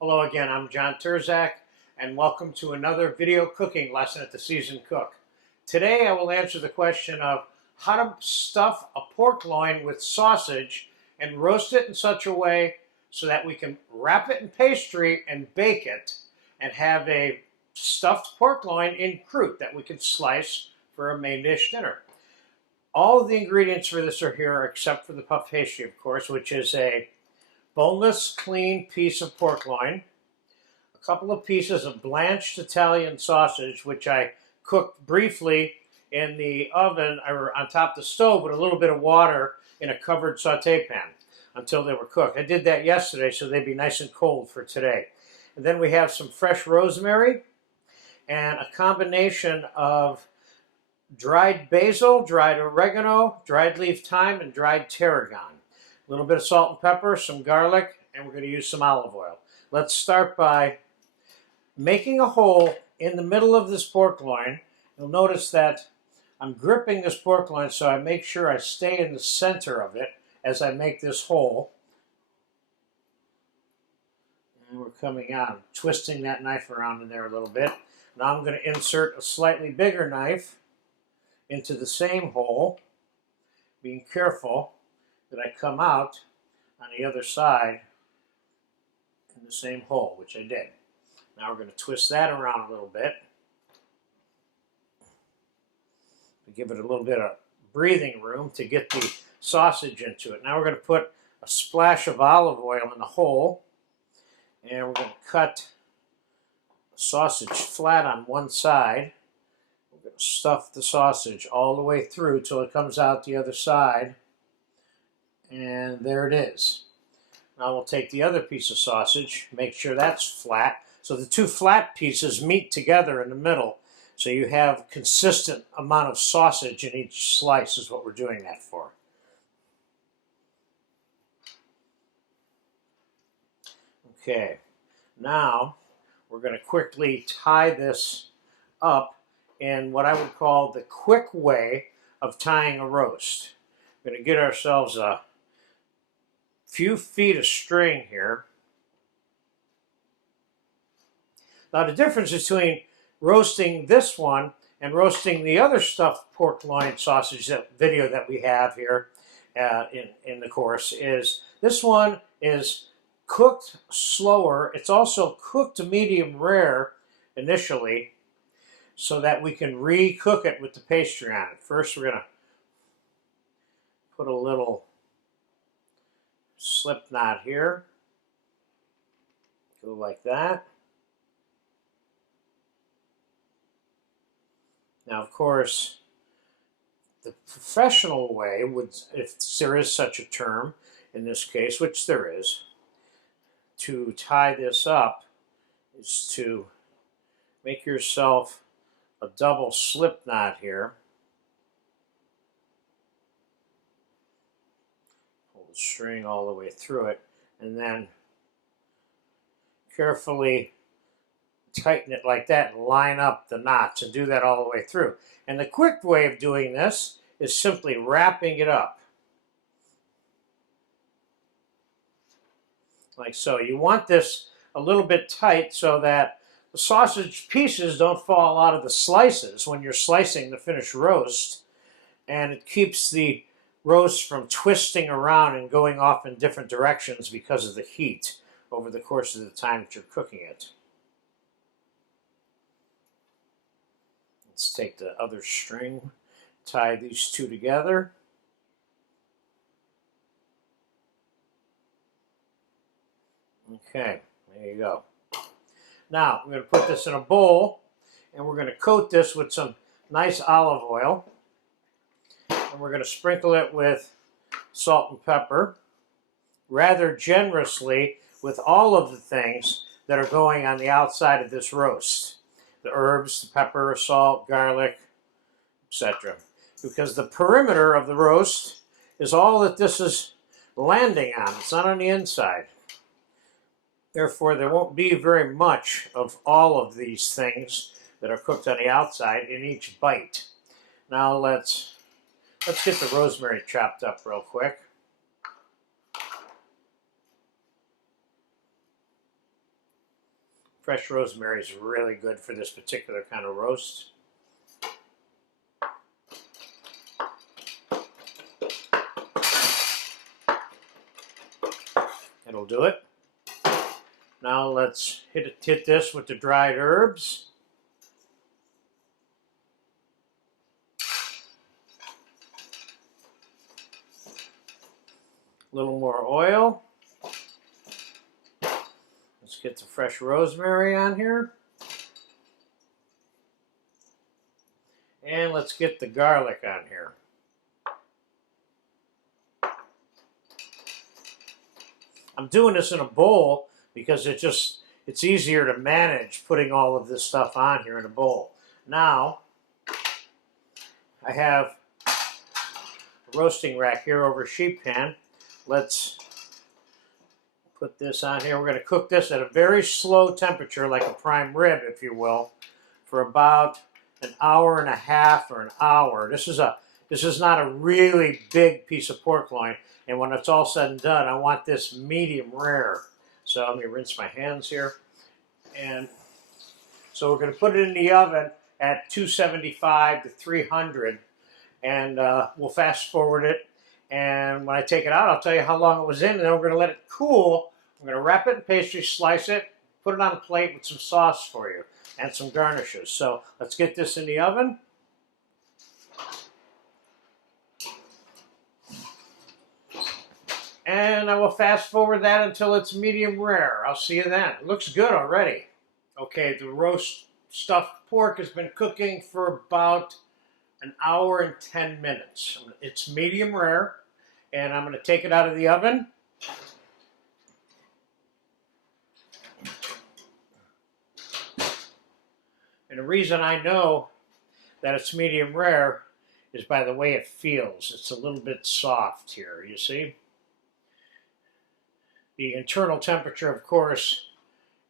Hello again, I'm John Turzak, and welcome to another video cooking lesson at the Seasoned Cook. Today I will answer the question of how to stuff a pork loin with sausage and roast it in such a way so that we can wrap it in pastry and bake it and have a stuffed pork loin in croute that we can slice for a main dish dinner. All of the ingredients for this are here except for the puff pastry, of course, which is a boneless, clean piece of pork loin, a couple of pieces of blanched Italian sausage, which I cooked briefly in the oven or on top of the stove with a little bit of water in a covered saute pan until they were cooked. I did that yesterday so they'd be nice and cold for today. And then we have some fresh rosemary and a combination of dried basil, dried oregano, dried leaf thyme, and dried tarragon. A little bit of salt and pepper, some garlic, and we're going to use some olive oil. Let's start by making a hole in the middle of this pork loin. You'll notice that I'm gripping this pork loin so I make sure I stay in the center of it as I make this hole. And we're coming out, twisting that knife around in there a little bit. Now I'm going to insert a slightly bigger knife into the same hole, being careful that I come out on the other side in the same hole, which I did. Now we're going to twist that around a little bit to give it a little bit of breathing room to get the sausage into it. Now we're going to put a splash of olive oil in the hole, and we're going to cut the sausage flat on one side. We're going to stuff the sausage all the way through till it comes out the other side. And there it is. Now we'll take the other piece of sausage, make sure that's flat. So the two flat pieces meet together in the middle. So you have a consistent amount of sausage in each slice is what we're doing that for. Okay, now we're going to quickly tie this up in what I would call the quick way of tying a roast. We're going to get ourselves a few feet of string here. Now the difference between roasting this one and roasting the other stuffed pork loin sausage video that we have here in the course is this one is cooked slower. It's also cooked medium rare initially so that we can re-cook it with the pastry on it. First we're going to put a little slip knot here. Go like that. Now, of course, the professional way would, if there is such a term in this case, which there is, to tie this up is to make yourself a double slip knot here. String all the way through it, and then carefully tighten it like that and line up the knots and do that all the way through. And the quick way of doing this is simply wrapping it up like so. You want this a little bit tight so that the sausage pieces don't fall out of the slices when you're slicing the finished roast, and it keeps the roast from twisting around and going off in different directions because of the heat over the course of the time that you're cooking it. Let's take the other string, tie these two together. Okay, there you go. Now we're going to put this in a bowl and we're going to coat this with some nice olive oil. And we're going to sprinkle it with salt and pepper rather generously with all of the things that are going on the outside of this roast. The herbs, the pepper, salt, garlic, etc. Because the perimeter of the roast is all that this is landing on. It's not on the inside. Therefore, there won't be very much of all of these things that are cooked on the outside in each bite. Now let's get the rosemary chopped up real quick. Fresh rosemary is really good for this particular kind of roast. It'll do it. Now let's hit this with the dried herbs. A little more oil. Let's get the fresh rosemary on here. And let's get the garlic on here. I'm doing this in a bowl because it's easier to manage putting all of this stuff on here in a bowl. Now, I have a roasting rack here over a sheet pan. Let's put this on here. We're going to cook this at a very slow temperature, like a prime rib, if you will, for about an hour and a half or an hour. This is not a really big piece of pork loin, and when it's all said and done, I want this medium rare. So let me rinse my hands here. And so we're going to put it in the oven at 275 to 300, and we'll fast forward it. And when I take it out, I'll tell you how long it was in, and then we're going to let it cool. We're going to wrap it in pastry, slice it, put it on a plate with some sauce for you and some garnishes. So let's get this in the oven. And I will fast forward that until it's medium rare. I'll see you then. It looks good already. Okay, the roast stuffed pork has been cooking for about an hour and 10 minutes. It's medium rare, and I'm going to take it out of the oven. And the reason I know that it's medium rare is by the way it feels. It's a little bit soft here, you see? The internal temperature, of course,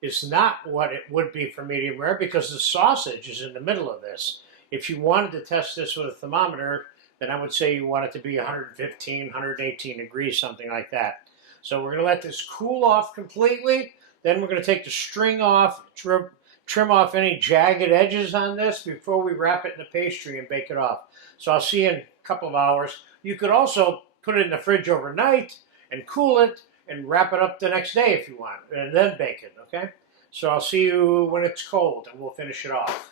is not what it would be for medium rare because the sausage is in the middle of this. If you wanted to test this with a thermometer, then I would say you want it to be 115, 118 degrees, something like that. So we're going to let this cool off completely. Then we're going to take the string off, trim off any jagged edges on this before we wrap it in the pastry and bake it off. So I'll see you in a couple of hours. You could also put it in the fridge overnight and cool it and wrap it up the next day if you want, and then bake it, okay? So I'll see you when it's cold, and we'll finish it off.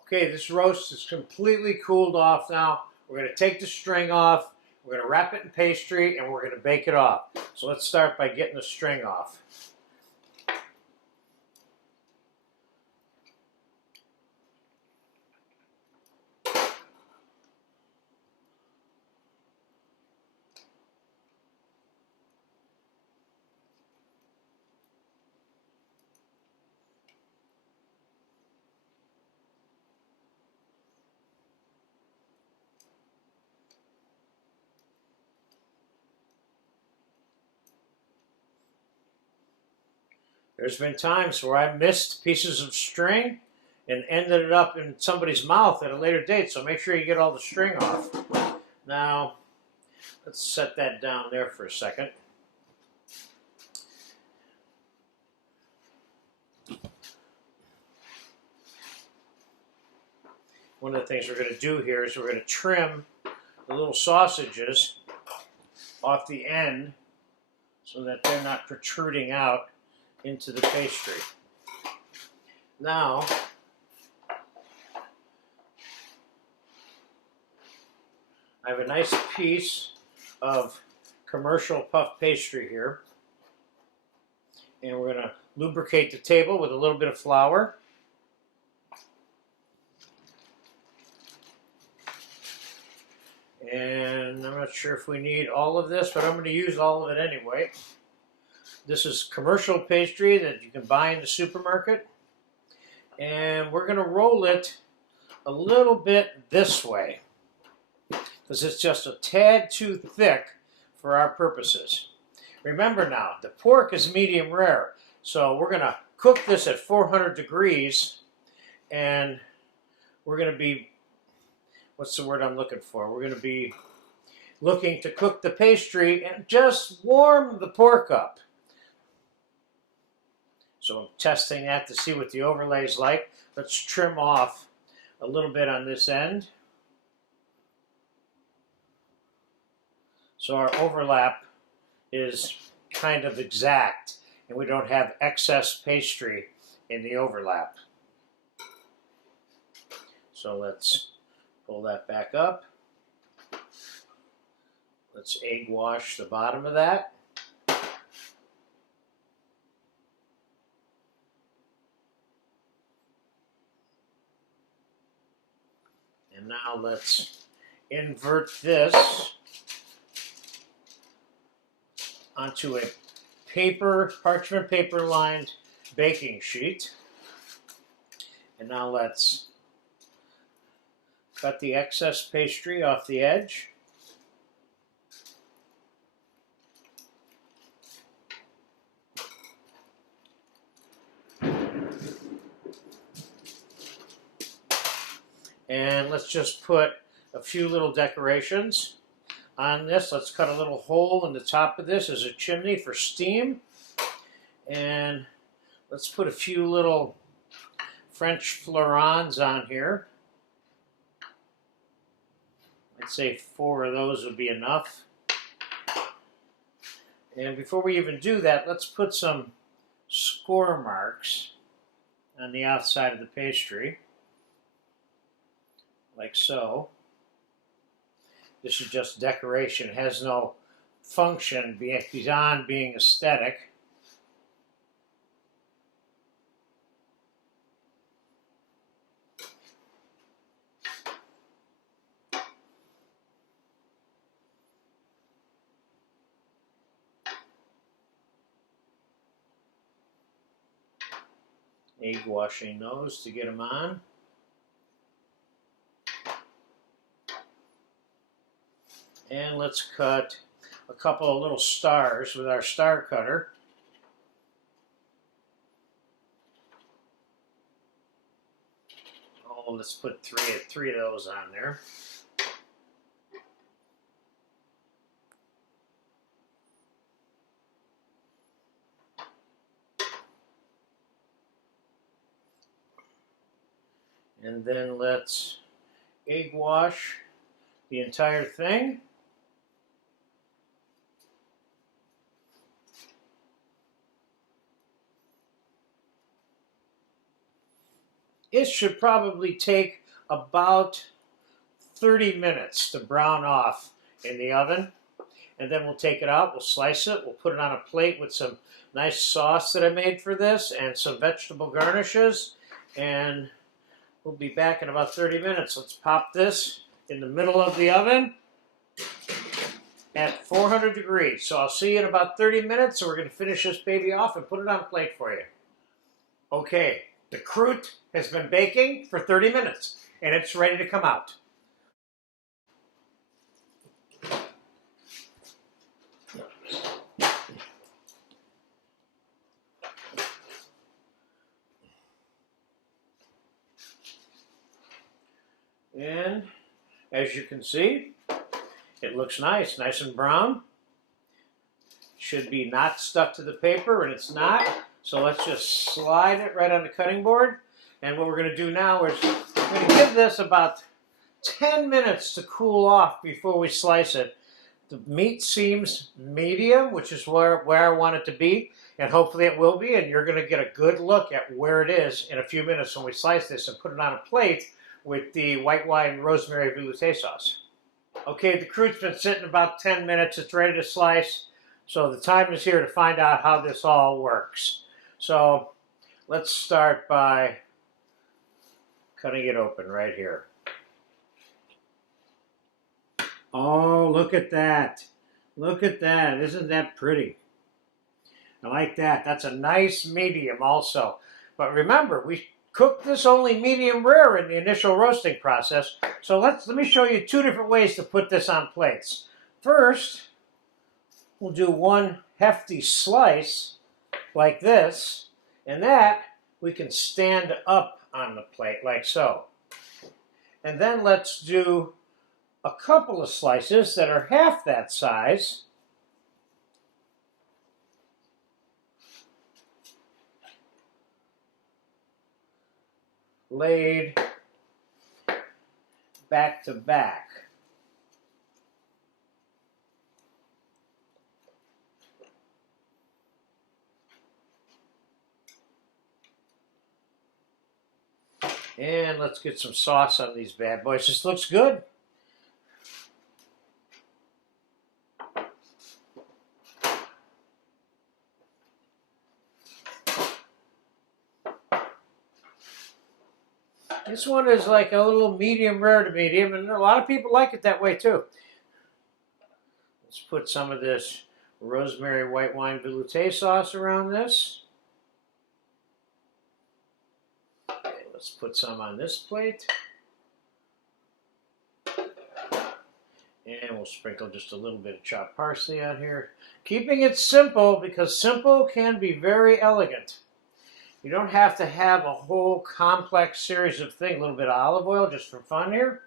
Okay, this roast is completely cooled off now. We're going to take the string off, we're going to wrap it in pastry, and we're going to bake it off. So let's start by getting the string off. There's been times where I missed pieces of string and ended it up in somebody's mouth at a later date, so make sure you get all the string off. Now, let's set that down there for a second. One of the things we're going to do here is we're going to trim the little sausages off the end so that they're not protruding out into the pastry. Now, I have a nice piece of commercial puff pastry here, and we're going to lubricate the table with a little bit of flour. And I'm not sure if we need all of this, but I'm going to use all of it anyway. This is commercial pastry that you can buy in the supermarket. And we're going to roll it a little bit this way, because it's just a tad too thick for our purposes. Remember now, the pork is medium rare, so we're going to cook this at 400 degrees, and we're going to be, what's the word I'm looking for? We're going to be looking to cook the pastry and just warm the pork up. So I'm testing that to see what the overlay is like. Let's trim off a little bit on this end. So our overlap is kind of exact, and we don't have excess pastry in the overlap. So let's pull that back up. Let's egg wash the bottom of that. And now let's invert this onto a parchment paper lined baking sheet. And now let's cut the excess pastry off the edge. And let's just put a few little decorations on this. Let's cut a little hole in the top of this as a chimney for steam. And let's put a few little French florins on here. I'd say 4 of those would be enough. And before we even do that, let's put some score marks on the outside of the pastry, like so. This is just decoration. It has no function beyond being aesthetic. Egg washing those to get them on. And let's cut a couple of little stars with our star cutter. Oh, let's put three of those on there. And then let's egg wash the entire thing. It should probably take about 30 minutes to brown off in the oven. And then we'll take it out, we'll slice it, we'll put it on a plate with some nice sauce that I made for this and some vegetable garnishes. And we'll be back in about 30 minutes. Let's pop this in the middle of the oven at 400 degrees. So I'll see you in about 30 minutes. So we're going to finish this baby off and put it on a plate for you. Okay, the croute has been baking for 30 minutes and it's ready to come out. And as you can see, it looks nice and brown. Should be not stuck to the paper, and it's not. So let's just slide it right on the cutting board. And what we're going to do now is we're going to give this about 10 minutes to cool off before we slice it. The meat seems medium, which is where I want it to be, and hopefully it will be. And you're going to get a good look at where it is in a few minutes when we slice this and put it on a plate with the white wine rosemary veloute sauce. Okay, the croute's been sitting about 10 minutes. It's ready to slice. So the time is here to find out how this all works. So let's start by cutting it open right here. Oh, look at that. Look at that. Isn't that pretty? I like that. That's a nice medium also. But remember, we cooked this only medium rare in the initial roasting process. So let me show you 2 different ways to put this on plates. First, we'll do one hefty slice like this, and that we can stand up on the plate like so. And then let's do a couple of slices that are half that size. laid back to back. And let's get some sauce on these bad boys. This looks good. This one is like a little medium rare to medium, and a lot of people like it that way too. Let's put some of this rosemary white wine veloute sauce around this. Okay, let's put some on this plate. And we'll sprinkle just a little bit of chopped parsley out here. Keeping it simple, because simple can be very elegant. You don't have to have a whole complex series of things. A little bit of olive oil just for fun here.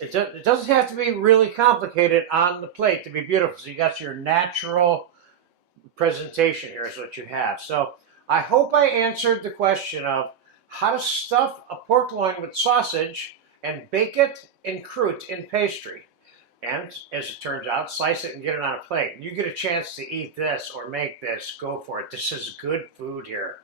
It doesn't have to be really complicated on the plate to be beautiful. So you got your natural presentation here is what you have. So I hope I answered the question of how to stuff a pork loin with sausage and bake it in croute in pastry. And as it turns out, slice it and get it on a plate. You get a chance to eat this or make this, go for it. This is good food here.